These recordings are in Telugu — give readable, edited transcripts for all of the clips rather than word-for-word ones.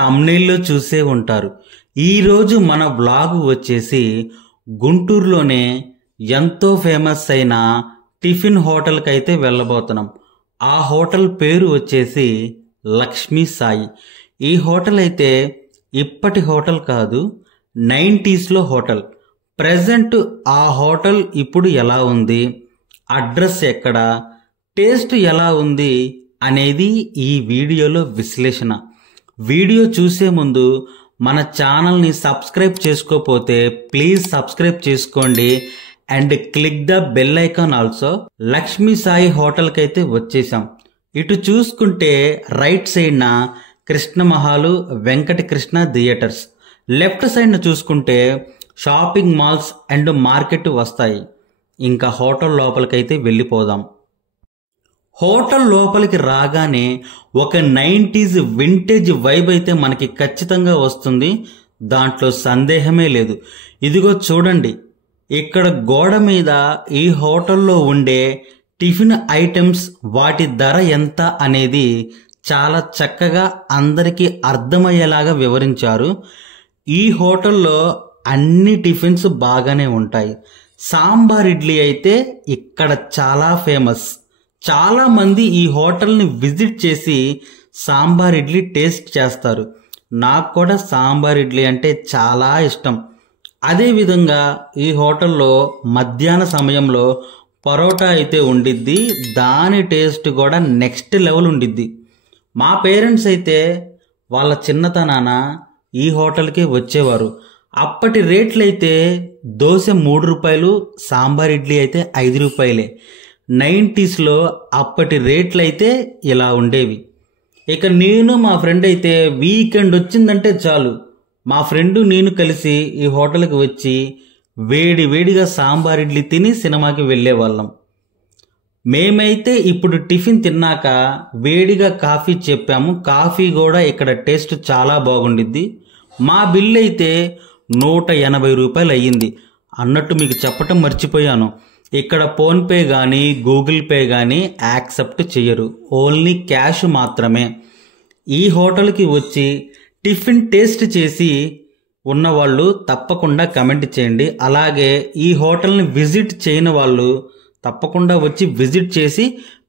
తమ్నెయిల్లో చూసే ఉంటారు. ఈరోజు మన వ్లాగ్ వచ్చేసి గుంటూరులోనే ఎంతో ఫేమస్ అయిన టిఫిన్ హోటల్కి అయితే వెళ్ళబోతున్నాం. ఆ హోటల్ పేరు వచ్చేసి లక్ష్మీ సాయి. ఈ హోటల్ అయితే ఇప్పటి హోటల్ కాదు, 90sలో హోటల్. ప్రెజెంట్ ఆ హోటల్ ఇప్పుడు ఎలా ఉంది, అడ్రస్ ఎక్కడ, టేస్ట్ ఎలా ఉంది అనేది ఈ వీడియోలో విశ్లేషణ. వీడియో చూసే ముందు మన ఛానల్ని సబ్స్క్రైబ్ చేసుకోకపోతే ప్లీజ్ సబ్స్క్రైబ్ చేసుకోండి and click the bell icon also. Lakshmi Sai హోటల్కి అయితే వచ్చేసాం. ఇటు చూసుకుంటే రైట్ సైడ్న కృష్ణమహాలు, వెంకటకృష్ణ థియేటర్స్, లెఫ్ట్ సైడ్న చూసుకుంటే షాపింగ్ మాల్స్ అండ్ మార్కెట్ వస్తాయి. ఇంకా హోటల్ లోపలికైతే వెళ్ళిపోదాం. హోటల్ లోపలికి రాగానే ఒక 90s వింటేజ్ వైబ్ అయితే మనకి ఖచ్చితంగా వస్తుంది, దాంట్లో సందేహమే లేదు. ఇదిగో చూడండి, ఇక్కడ గోడ మీద ఈ హోటల్లో ఉండే టిఫిన్ ఐటమ్స్, వాటి ధర ఎంత అనేది చాలా చక్కగా అందరికీ అర్థమయ్యేలాగా వివరించారు. ఈ హోటల్లో అన్ని టిఫిన్స్ బాగానే ఉంటాయి. సాంబార్ ఇడ్లీ అయితే ఇక్కడ చాలా ఫేమస్. చాలా మంది ఈ హోటల్ని విజిట్ చేసి సాంబార్ ఇడ్లీ టేస్ట్ చేస్తారు. నాకు కూడా సాంబార్ ఇడ్లీ అంటే చాలా ఇష్టం. అదేవిధంగా ఈ హోటల్లో మధ్యాహ్న సమయంలో పరోటా అయితే ఉండిద్ది. దాని టేస్ట్ కూడా నెక్స్ట్ లెవెల్ ఉండిద్ది. మా పేరెంట్స్ అయితే వాళ్ళ చిన్నతనాన ఈ హోటల్కి వచ్చేవారు. అప్పటి రేట్లు అయితే దోశ 3 రూపాయలు, సాంబార్ ఇడ్లీ అయితే 5 రూపాయలే. 90sలో అప్పటి రేట్లు అయితే ఇలా ఉండేవి. ఇక నేను మా ఫ్రెండ్ అయితే వీకెండ్ వచ్చిందంటే చాలు, మా ఫ్రెండ్ నేను కలిసి ఈ హోటల్కి వచ్చి వేడి వేడిగా సాంబార్ ఇడ్లీ తిని సినిమాకి వెళ్ళేవాళ్ళం. మేమైతే ఇప్పుడు టిఫిన్ తిన్నాక వేడిగా కాఫీ చెప్పాము. కాఫీ కూడా ఇక్కడ టేస్ట్ చాలా బాగుండిద్ది. మా బిల్ అయితే 180 రూపాయలు అయ్యింది. అన్నట్టు మీకు చెప్పటం మర్చిపోయాను, ఇక్కడ ఫోన్పే కానీ గూగుల్ పే కానీ యాక్సెప్ట్ చేయరు, ఓన్లీ క్యాష్ మాత్రమే. ఈ హోటల్కి వచ్చి టిఫిన్ టేస్ట్ చేసి ఉన్నవాళ్ళు తప్పకుండా కమెంట్ చేయండి. అలాగే ఈ హోటల్ని విజిట్ చేయని వాళ్ళు తప్పకుండా వచ్చి విజిట్ చేసి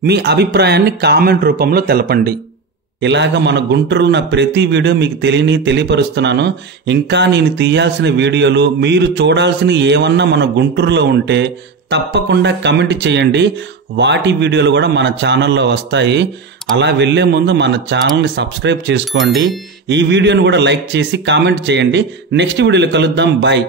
మీ అభిప్రాయాన్ని కామెంట్ రూపంలో తెలపండి. ఇలాగ మన గుంటూరులో ఉన్న ప్రతి వీడియో మీకు తెలియపరుస్తున్నాను. ఇంకా నేను తీయాల్సిన వీడియోలు, మీరు చూడాల్సిన ఏమన్నా మన గుంటూరులో ఉంటే తప్పకుండా కమెంట్ చేయండి. వాటి వీడియోలు కూడా మన ఛానల్లో వస్తాయి. అలా వెళ్ళే ముందు మన ఛానల్ని సబ్స్క్రైబ్ చేసుకోండి. ఈ వీడియోని కూడా లైక్ చేసి కామెంట్ చేయండి. నెక్స్ట్ వీడియోలో కలుద్దాం. బాయ్.